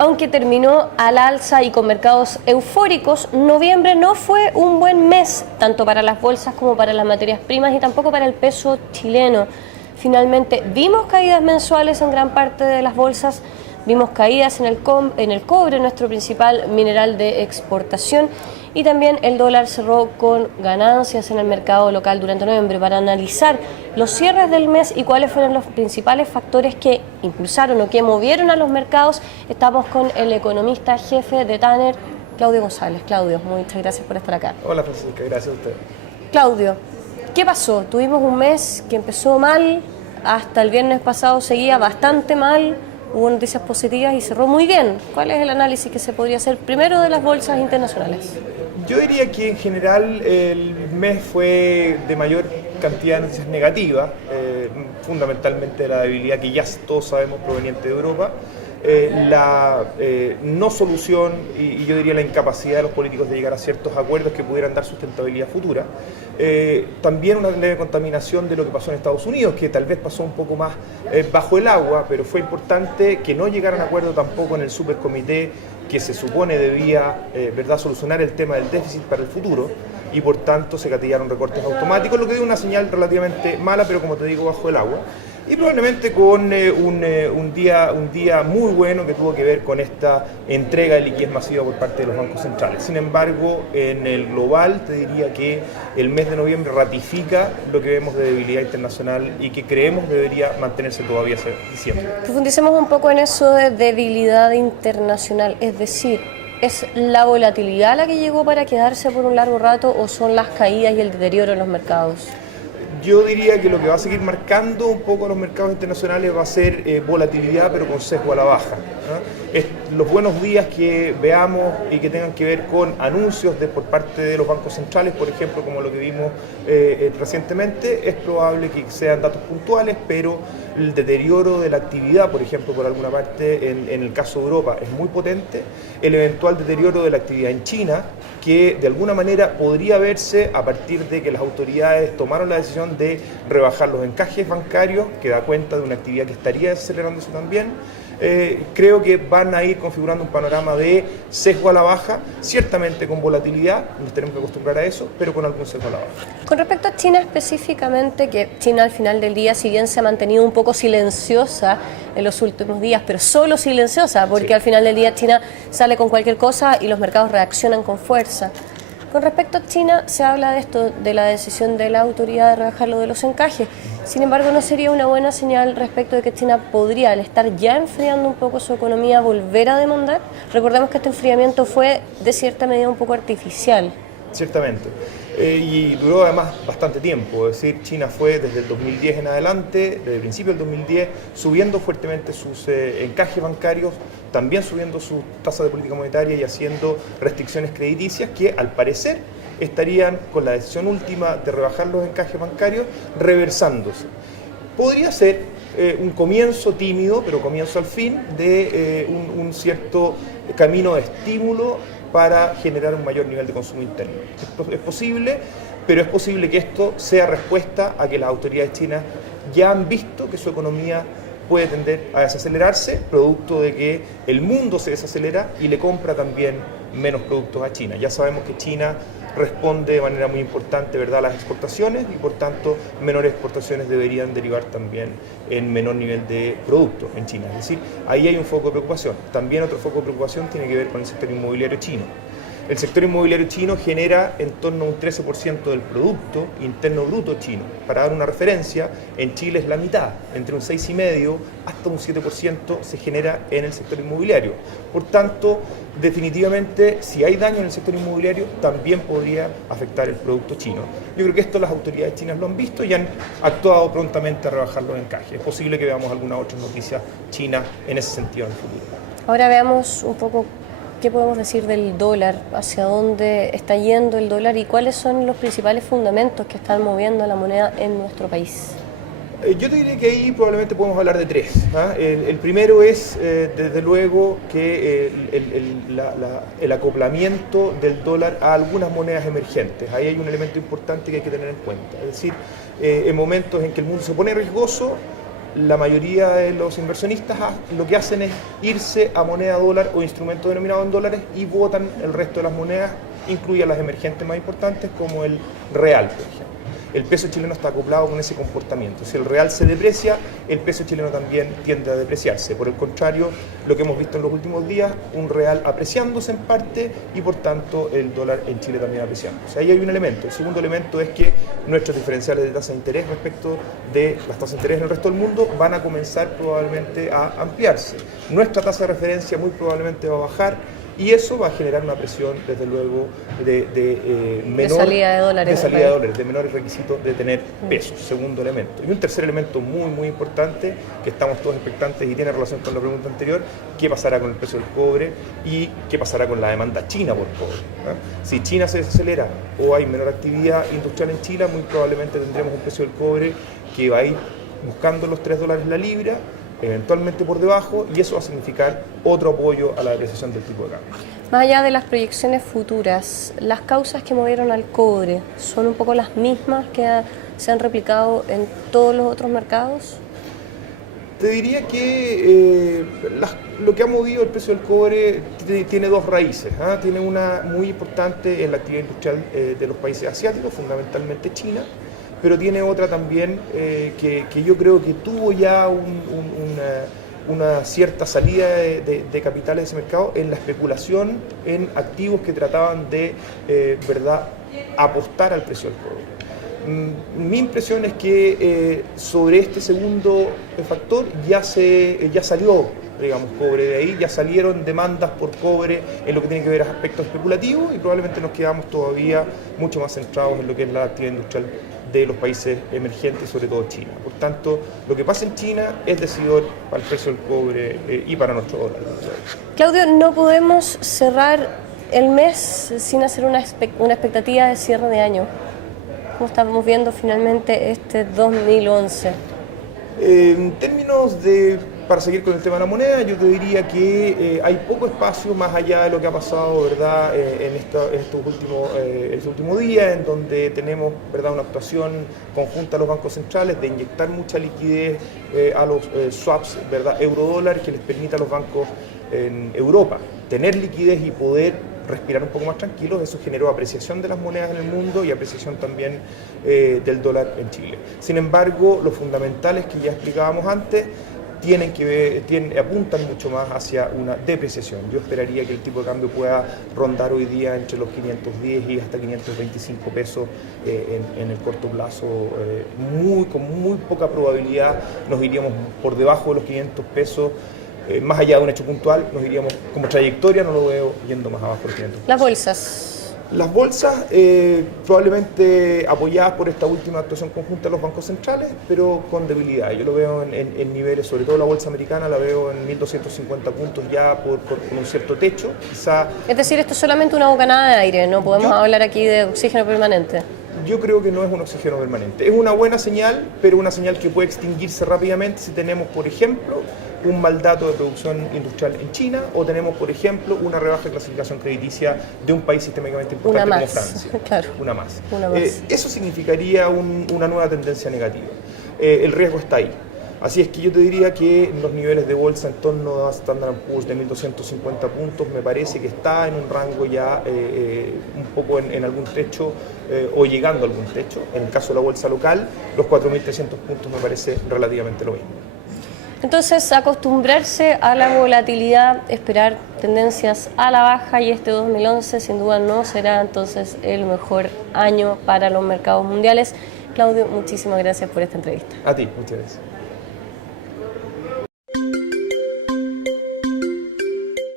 Aunque terminó al alza y con mercados eufóricos, noviembre no fue un buen mes, tanto para las bolsas como para las materias primas y tampoco para el peso chileno. Finalmente vimos caídas mensuales en gran parte de las bolsas, vimos caídas en el cobre, nuestro principal mineral de exportación, y también el dólar cerró con ganancias en el mercado local durante noviembre. Para analizar los cierres del mes y cuáles fueron los principales factores que impulsaron o que movieron a los mercados, estamos con el economista jefe de Tanner, Claudio González. Claudio, muchas gracias por estar acá. Hola Francisca, gracias a usted. Claudio, ¿qué pasó? Tuvimos un mes que empezó mal, hasta el viernes pasado seguía bastante mal, hubo noticias positivas y cerró muy bien. ¿Cuál es el análisis que se podría hacer primero de las bolsas internacionales? Yo diría que en general el mes fue de mayor cantidad de noticias negativas, fundamentalmente la debilidad que ya todos sabemos proveniente de Europa, la no solución y yo diría la incapacidad de los políticos de llegar a ciertos acuerdos que pudieran dar sustentabilidad futura. También una leve contaminación de lo que pasó en Estados Unidos, que tal vez pasó un poco más bajo el agua, pero fue importante que no llegaran a acuerdo tampoco en el supercomité que se supone debía solucionar el tema del déficit para el futuro, y por tanto se gatillaron recortes automáticos, lo que dio una señal relativamente mala, pero como te digo, bajo el agua. Y probablemente con un día muy bueno que tuvo que ver con esta entrega de liquidez masiva por parte de los bancos centrales. Sin embargo, en el global te diría que el mes de noviembre ratifica lo que vemos de debilidad internacional y que creemos debería mantenerse todavía hacia diciembre. Profundicemos un poco en eso de debilidad internacional, es decir, ¿es la volatilidad la que llegó para quedarse por un largo rato o son las caídas y el deterioro en los mercados? Yo diría que lo que va a seguir marcando un poco a los mercados internacionales va a ser volatilidad, pero con sesgo a la baja, ¿no? Los buenos días que veamos y que tengan que ver con anuncios por parte de los bancos centrales, por ejemplo, como lo que vimos recientemente, es probable que sean datos puntuales, pero el deterioro de la actividad, por ejemplo, por alguna parte, en el caso de Europa, es muy potente. El eventual deterioro de la actividad en China, que de alguna manera podría verse a partir de que las autoridades tomaron la decisión de rebajar los encajes bancarios, que da cuenta de una actividad que estaría acelerándose también. Creo que van a ir configurando un panorama de sesgo a la baja, ciertamente con volatilidad, nos tenemos que acostumbrar a eso, pero con algún sesgo a la baja. Con respecto a China específicamente, que China al final del día, si bien se ha mantenido un poco silenciosa en los últimos días, pero solo silenciosa, porque sí, al final del día China sale con cualquier cosa y los mercados reaccionan con fuerza. Con respecto a China, se habla de esto, de la decisión de la autoridad de rebajar lo de los encajes. Sin embargo, ¿no sería una buena señal respecto de que China podría, al estar ya enfriando un poco su economía, volver a demandar? Recordemos que este enfriamiento fue, de cierta medida, un poco artificial. Ciertamente. Y duró además bastante tiempo, es decir, China fue desde el 2010 en adelante, desde el principio del 2010, subiendo fuertemente sus encajes bancarios, también subiendo su tasa de política monetaria y haciendo restricciones crediticias que al parecer estarían con la decisión última de rebajar los encajes bancarios reversándose. Podría ser un comienzo tímido, pero comienzo al fin, de un cierto camino de estímulo para generar un mayor nivel de consumo interno. Esto es posible, pero es posible que esto sea respuesta a que las autoridades chinas ya han visto que su economía puede tender a desacelerarse, producto de que el mundo se desacelera y le compra también menos productos a China. Ya sabemos que China responde de manera muy importante, ¿verdad?, a las exportaciones y por tanto menores exportaciones deberían derivar también en menor nivel de productos en China. Es decir, ahí hay un foco de preocupación. También otro foco de preocupación tiene que ver con el sector inmobiliario chino. El sector inmobiliario chino genera en torno a un 13% del Producto Interno Bruto chino. Para dar una referencia, en Chile es la mitad, entre un 6,5% hasta un 7% se genera en el sector inmobiliario. Por tanto, definitivamente, si hay daño en el sector inmobiliario, también podría afectar el producto chino. Yo creo que esto las autoridades chinas lo han visto y han actuado prontamente a rebajar los encajes. Es posible que veamos algunas otras noticias chinas en ese sentido en el futuro. Ahora veamos un poco qué podemos decir del dólar, hacia dónde está yendo el dólar y cuáles son los principales fundamentos que están moviendo la moneda en nuestro país. Yo te diría que ahí probablemente podemos hablar de tres. El primero es, desde luego, que el acoplamiento del dólar a algunas monedas emergentes. Ahí hay un elemento importante que hay que tener en cuenta. Es decir, en momentos en que el mundo se pone riesgoso, la mayoría de los inversionistas lo que hacen es irse a moneda dólar o instrumentos denominados en dólares y votan el resto de las monedas, incluye las emergentes más importantes como el real, por ejemplo. El peso chileno está acoplado con ese comportamiento. Si el real se deprecia, el peso chileno también tiende a depreciarse. Por el contrario, lo que hemos visto en los últimos días, un real apreciándose en parte y por tanto el dólar en Chile también apreciándose. Ahí hay un elemento. El segundo elemento es que nuestros diferenciales de tasa de interés respecto de las tasas de interés en el resto del mundo van a comenzar probablemente a ampliarse. Nuestra tasa de referencia muy probablemente va a bajar. Y eso va a generar una presión, desde luego, de salida de dólares. De menores requisitos de tener pesos, segundo elemento. Y un tercer elemento muy, muy importante, que estamos todos expectantes y tiene relación con la pregunta anterior, ¿qué pasará con el precio del cobre y qué pasará con la demanda china por cobre? Si China se desacelera o hay menor actividad industrial en China, muy probablemente tendremos un precio del cobre que va a ir buscando los $3 la libra, eventualmente por debajo, y eso va a significar otro apoyo a la depreciación del tipo de cambio. Más allá de las proyecciones futuras, ¿las causas que movieron al cobre son un poco las mismas que se han replicado en todos los otros mercados? Te diría que lo que ha movido el precio del cobre tiene dos raíces. Tiene una muy importante en la actividad industrial de los países asiáticos, fundamentalmente China, pero tiene otra también que yo creo que tuvo ya una cierta salida de capitales de ese mercado en la especulación en activos que trataban de apostar al precio del cobre. Mi impresión es que sobre este segundo factor ya salió, digamos, cobre de ahí, ya salieron demandas por cobre en lo que tiene que ver a aspectos especulativos y probablemente nos quedamos todavía mucho más centrados en lo que es la actividad industrial de los países emergentes, sobre todo China. Por tanto, lo que pasa en China es decidor para el precio del cobre y para nuestro dólar. Claudio, no podemos cerrar el mes sin hacer una expectativa de cierre de año. ¿Cómo estamos viendo finalmente este 2011? En términos para seguir con el tema de la moneda, yo te diría que hay poco espacio más allá de lo que ha pasado, ¿verdad?, en estos últimos días, en donde tenemos, ¿verdad?, una actuación conjunta a los bancos centrales de inyectar mucha liquidez a los swaps, ¿verdad?, euro-dólar, que les permita a los bancos en Europa tener liquidez y poder respirar un poco más tranquilos. Eso generó apreciación de las monedas en el mundo y apreciación también del dólar en Chile. Sin embargo, los fundamentales que ya explicábamos antes apuntan mucho más hacia una depreciación. Yo esperaría que el tipo de cambio pueda rondar hoy día entre los 510 y hasta 525 pesos en el corto plazo. Con muy poca probabilidad nos iríamos por debajo de los 500 pesos. Más allá de un hecho puntual, nos iríamos como trayectoria, no lo veo yendo más abajo de 500 pesos. Las bolsas. Las bolsas, probablemente apoyadas por esta última actuación conjunta de los bancos centrales, pero con debilidad. Yo lo veo en niveles, sobre todo la bolsa americana, la veo en 1.250 puntos ya con un cierto techo. Es decir, esto es solamente una bocanada de aire, no podemos hablar aquí de oxígeno permanente. Yo creo que no es un oxígeno permanente. Es una buena señal, pero una señal que puede extinguirse rápidamente si tenemos, por ejemplo, un mal dato de producción industrial en China o tenemos, por ejemplo, una rebaja de clasificación crediticia de un país sistémicamente importante como Francia. Claro. Una más. Más. Eso significaría una nueva tendencia negativa. El riesgo está ahí. Así es que yo te diría que los niveles de bolsa en torno a Standard & Poor's de 1.250 puntos me parece que está en un rango ya un poco en algún techo o llegando a algún techo. En el caso de la bolsa local, los 4.300 puntos me parece relativamente lo mismo. Entonces, acostumbrarse a la volatilidad, esperar tendencias a la baja, y este 2011 sin duda no será entonces el mejor año para los mercados mundiales. Claudio, muchísimas gracias por esta entrevista. A ti, muchas gracias.